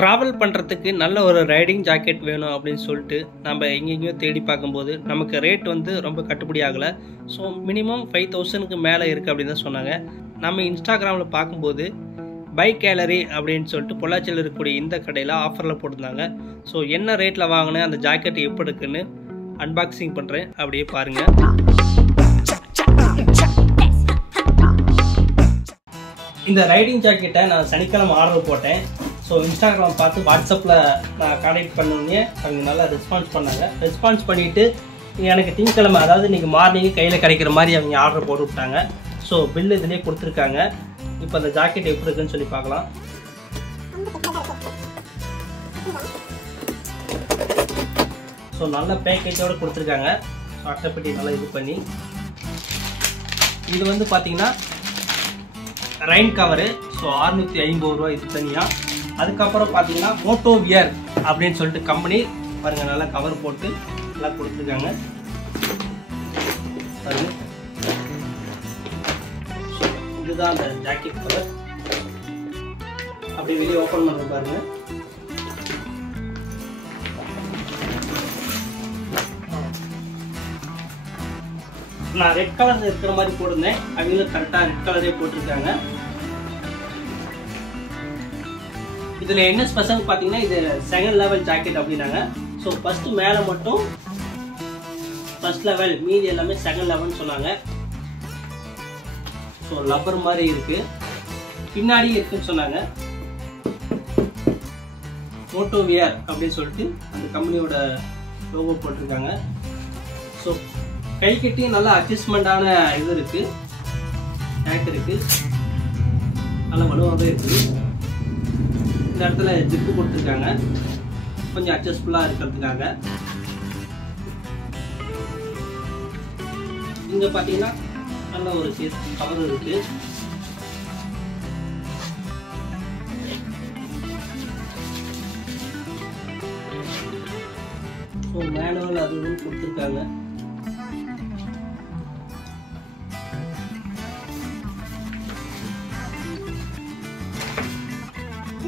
Travel பண்ணுறதுக்கு நல்ல ஒரு ரைடிங் ஜாக்கெட் வேணும் அப்படின்னு சொல்லிட்டு நம்ம எங்கெங்கேயோ தேடி பார்க்கும்போது நமக்கு ரேட் வந்து ரொம்ப கட்டுப்படி ஆகலை. ஸோ மினிமம் 5000க்கு மேலே இருக்குது அப்படின்னு தான் சொன்னாங்க. நம்ம இன்ஸ்டாகிராமில் பார்க்கும்போது பைக் கேலரி அப்படின்னு சொல்லிட்டு பொள்ளாச்சியில் இருக்கக்கூடிய இந்த கடையில் ஆஃபரில் போட்டிருந்தாங்க. ஸோ என்ன ரேட்டில் வாங்கினேன், அந்த ஜாக்கெட் எப்படி இருக்குன்னு அன்பாக்சிங் பண்ணுறேன், அப்படியே பாருங்கள். இந்த ரைடிங் ஜாக்கெட்டை நான் சனிக்கிழமை ஆர்டர் போட்டேன். ஸோ இன்ஸ்டாகிராம் பார்த்து வாட்ஸ்அப்பில் நான் கான்டெக்ட் பண்ணோடனே அவங்க நல்லா ரெஸ்பான்ஸ் பண்ணாங்க. ரெஸ்பான்ஸ் பண்ணிவிட்டு எனக்கு திங்கக்கிழமை, அதாவது நீங்கள் மார்னிங் கையில் கிடைக்கிற மாதிரி அவங்க ஆர்டர் போட்டு விட்டாங்க. ஸோ பில்லு இதிலே கொடுத்துருக்காங்க. இப்போ அந்த ஜாக்கெட் எப்படி இருக்குன்னு சொல்லி பார்க்கலாம். ஸோ நல்ல பேக்கேஜோடு கொடுத்துருக்காங்க. ஸோ அட்டைப்பட்டி நல்லா இது பண்ணி, இது வந்து பார்த்தீங்கன்னா ரெயின் கவரு. ஸோ 650 ரூபா இது தனியாக. அதுக்கப்புறம் பார்த்தீங்கன்னா மோட்டோ வியர் அப்படின்னு சொல்லிட்டு கம்பெனி பாருங்கள், நல்லா கவர் போட்டு நல்லா கொடுத்துருக்காங்க. இதுதான் அந்த ஜாக்கெட் கவர். அப்படி வெளியே ஓப்பன் பண்ணுற பாருங்க. நான் ரெட் கலர் இருக்கிற மாதிரி போட்டிருந்தேன், அவங்களும் கரெக்டாக ரெட் கலரே போட்டிருக்காங்க. இதில் என்ன ஸ்பெஷல் பார்த்தீங்கன்னா, இது செகண்ட் லெவல் ஜாக்கெட் அப்படின்னாங்க. ஸோ ஃபஸ்ட்டு மேலே மட்டும் ஃபர்ஸ்ட் லெவல், மீதி எல்லாமே செகண்ட் லெவல்னு சொன்னாங்க. ஸோ லப்பர் மாதிரி இருக்குது, பின்னாடி இருக்குன்னு சொன்னாங்க. மோட்டோ வியர் அப்படின்னு சொல்லிட்டு அந்த கம்பெனியோட லோகோ போட்டிருக்காங்க. ஸோ கை கட்டி நல்லா அட்ஜஸ்ட்மெண்ட்டான இது இருக்குது, ஜாக்கெட் இருக்குது, நல்லா வலுவாகவே இருக்குது. இந்த இடத்துல ஜிப்பு கொடுத்துருக்காங்க, கொஞ்சம் அட்ஜஸ்ட்ஃபுல்லாக இருக்கிறதுக்காக. இங்கே பார்த்தீங்கன்னா நல்ல ஒரு சேஃப்டி கவர் இருக்கு. ஸோ மேனுவல் அது இதுன்னு கொடுத்துருக்காங்க.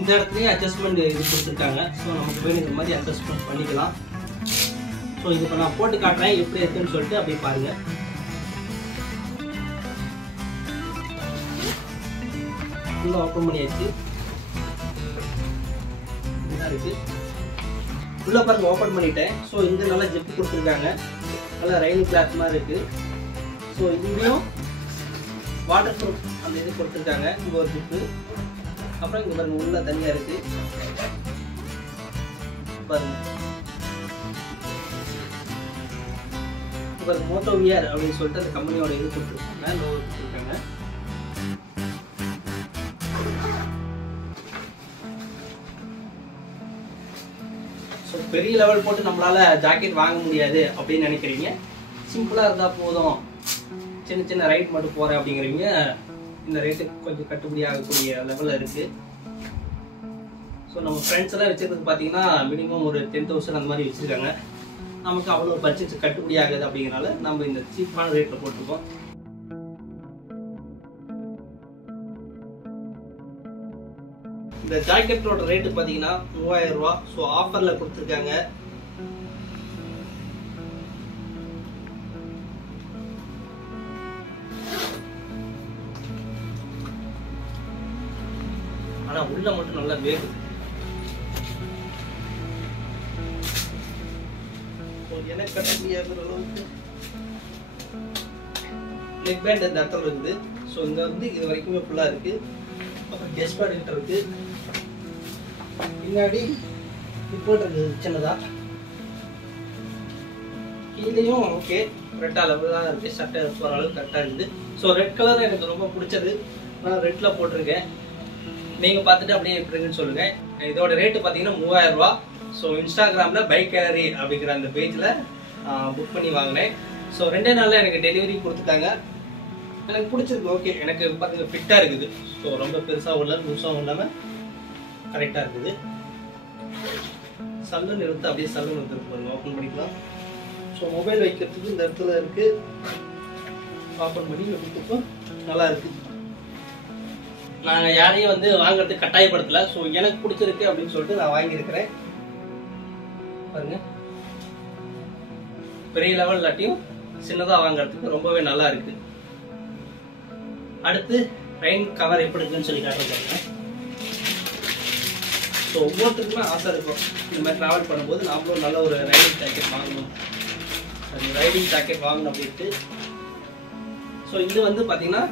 இந்த இடத்துலயே அட்ஜஸ்ட்மெண்ட் இது கொடுத்துருக்காங்க. ஸோ நமக்கு வேணுங்கிற மாதிரி அட்ஜஸ்ட்மெண்ட் பண்ணிக்கலாம். ஸோ இது இப்போ நான் போட்டு காட்டுறேன் எப்படி இருக்குன்னு சொல்லிட்டு அப்படியே பாருங்க. உள்ள ஓப்பன் பண்ணியாச்சு, இருக்கு உள்ள பாருங்க. ஓப்பன் பண்ணிட்டேன். ஸோ இங்க நல்லா ஜிப்பு கொடுத்துருக்காங்க, நல்லா ரெயின் கிளாத் மாதிரி இருக்கு. ஸோ இங்கேயும் வாட்டர் ப்ரூஃப் அந்த இது கொடுத்துருக்காங்க. இங்க ஒரு ஜிப்பு, அப்புறம் இங்க பாருங்க உள்ள தனியா இருக்கு பாருங்க. பாருங்க மோட்டோ வியர் அப்படின்னு சொல்லிட்டு அந்த கம்பெனியோட இது கொடுத்துருக்காங்க, லோகோ கொடுத்துருக்காங்க. ஸோ பெரிய லெவல் போட்டு நம்மளால ஜாக்கெட் வாங்க முடியாது அப்படின்னு நினைக்கிறீங்க, சிம்பிளா இருந்தா போதும், சின்ன சின்ன ரைட் மட்டும் போறேன் அப்படிங்கிறீங்க, இந்த ரேட்டுக்கு கொஞ்சம் கட்டுப்படி ஆகக்கூடிய லெவலில் இருக்குது. ஸோ நம்ம ஃப்ரெண்ட்ஸ் எல்லாம் வச்சுருக்கிறது பார்த்தீங்கன்னா மினிமம் ஒரு 10,000 அந்த மாதிரி வச்சுருக்காங்க. நமக்கு அவ்வளோ பட்ஜெட் கட்டுப்படி ஆகுது அப்படிங்கிறனால நம்ம இந்த சீப்பான ரேட்டில் போட்டிருக்கோம். இந்த ஜாக்கெட்டோட ரேட்டு பார்த்தீங்கன்னா 3000 ரூபா. ஸோ ஆஃபரில் கொடுத்துருக்காங்க. ஆனால் உள்ள மட்டும் நல்லா வேகுது. எனக்கு கட்ட முடியாத அளவுக்கு நெக் பேண்ட் இந்த இடத்துல இருக்குது. ஸோ இங்க வந்து இது வரைக்குமே ஃபுல்லா இருக்கு. அப்புறம் கெஸ்ட் பேட் கிட்ட இருக்கு, பின்னாடி ரிப்போர்ட் இருக்குது சின்னதா, கீழேயும் ஓகே ரெட் அளவு தான் இருக்கு. சட்டை போகிற அளவுக்கு கரெக்டாக இருக்குது. ஸோ ரெட் கலர் எனக்கு ரொம்ப பிடிச்சது, நான் ரெட்ல போட்டிருக்கேன். நீங்கள் பார்த்துட்டு அப்படியே எப்படின்னு சொல்லுங்க. இதோட ரேட்டு பார்த்தீங்கன்னா 3000 ரூபா. ஸோ இன்ஸ்டாகிராமில் பைக் கேலரி அப்படிங்கிற அந்த பேஜில் புக் பண்ணி வாங்கினேன். ஸோ 2 நாளில் எனக்கு டெலிவரி கொடுத்துட்டாங்க. எனக்கு பிடிச்சிருக்கு, ஓகே. எனக்கு பார்த்தீங்கன்னா ஃபிட்டாக இருக்குது. ஸோ ரொம்ப பெருசாகவும் இல்லை, லூஸாகவும் இல்லாமல் கரெக்டாக இருக்குது. சல்லுன்னு எடுத்து அப்படியே சல்லுன்னு எடுத்து ஓப்பன் பண்ணிக்கலாம். ஸோ மொபைல் வைக்கிறதுக்கு இந்த இடத்துல இருக்குது, ஓப்பன் பண்ணி கொடுத்துப்போம், நல்லா இருக்குது. நாங்கள் யாரையும் வந்து வாங்குறதுக்கு கட்டாயப்படுத்தல. ஸோ எனக்கு பிடிச்சிருக்கு அப்படின்னு சொல்லிட்டு நான் வாங்கியிருக்கிறேன். பாருங்க, பெரிய லெவல் இல்லாட்டியும் சின்னதாக வாங்குறதுக்கு ரொம்பவே நல்லா இருக்கு. அடுத்து ரெயின் கவர் எப்படி இருக்குன்னு சொல்லி காட்டுறேன். ஸோ ஒவ்வொருத்தருக்குமே ஆசை இருக்கும் இந்த மாதிரி ட்ராவல் பண்ணும்போது நாமளும் நல்ல ஒரு ரைடிங் ஜாக்கெட் வாங்கணும், ரைடிங் ஜாக்கெட் வாங்கணும் அப்படின்ட்டு. ஸோ இது வந்து பார்த்தீங்கன்னா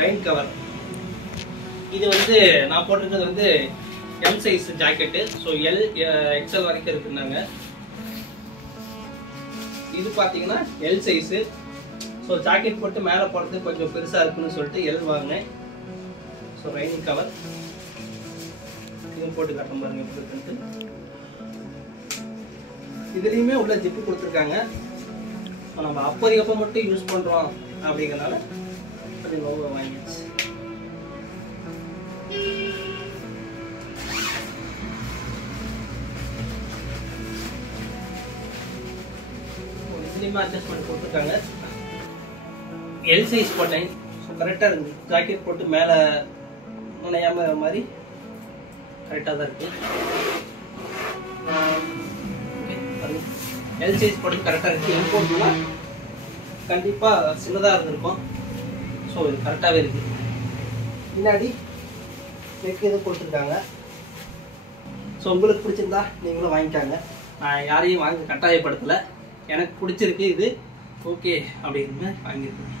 ரெயின் கவர். இது வந்து நான் போட்டிருக்கிறது வந்து M size jacket. So L XL வரைக்கும் இருக்குன்னாங்க. இது பார்த்தீங்கன்னா எல் சைஸு. ஸோ ஜாக்கெட் போட்டு மேலே போடுறது கொஞ்சம் பெருசாக இருக்குன்னு சொல்லிட்டு எல் வாங்கினேன். ஸோ ரைனிங் கவர் இதுவும் போட்டு காட்டும் பாருங்க எப்படி இருக்குன்ட்டு. இதுலேயுமே உள்ள ஜிப்பு கொடுத்துருக்காங்க. நம்ம அப்போதைக்கப்போ மட்டும் யூஸ் பண்ணுறோம் அப்படிங்கிறனால அது ரொம்ப வாங்கிடுச்சு. இதுலேயுமே அட்ஜஸ்ட்மெண்ட் கொடுத்துருக்காங்க. எல் சைஸ் போட்டேன். ஸோ கரெக்டாக இருக்குது. ஜாக்கெட் போட்டு மேலே நனையாம மாதிரி கரெக்டாக தான் இருக்குது. எல் சைஸ் போட்டு கரெக்டாக இருக்குது. எல் போட்டுனா கண்டிப்பாக சின்னதாக இருந்திருக்கும். ஸோ இது கரெக்டாகவே இருக்குது. பின்னாடி நெக் எதுவும் கொடுத்துருக்காங்க. ஸோ உங்களுக்கு பிடிச்சிருந்தா நீங்களும் வாங்கிக்காங்க. நான் யாரையும் வாங்க கட்டாயப்படுத்தலை. எனக்கு பிடிச்சிருக்கு இது ஓகே அப்படின்னு வாங்கியிருக்கேன்.